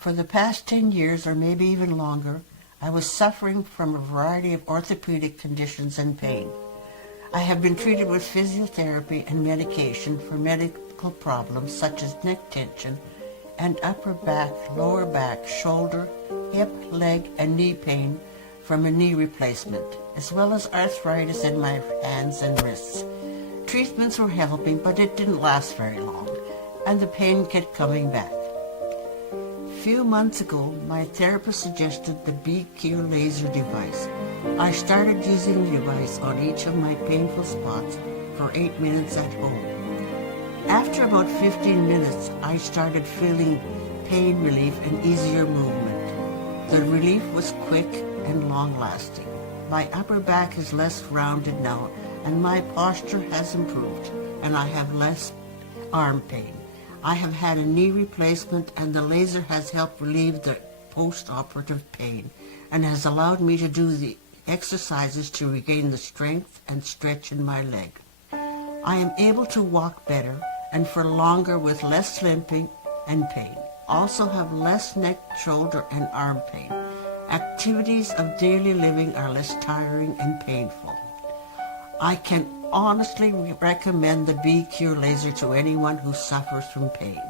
For the past 10 years, or maybe even longer, I was suffering from a variety of orthopedic conditions and pain. I have been treated with physiotherapy and medication for medical problems such as neck tension and upper back, lower back, shoulder, hip, leg, and knee pain from a knee replacement, as well as arthritis in my hands and wrists. Treatments were helping, but it didn't last very long, and the pain kept coming back. A few months ago, my therapist suggested the BQ laser device. I started using the device on each of my painful spots for 8 minutes at home. After about 15 minutes, I started feeling pain relief and easier movement. The relief was quick and long-lasting. My upper back is less rounded now, and my posture has improved, and I have less arm pain. I have had a knee replacement, and the laser has helped relieve the post-operative pain and has allowed me to do the exercises to regain the strength and stretch in my leg. I am able to walk better and for longer with less limping and pain. Also have less neck, shoulder, and arm pain. Activities of daily living are less tiring and painful. I can honestly recommend the BQ laser to anyone who suffers from pain.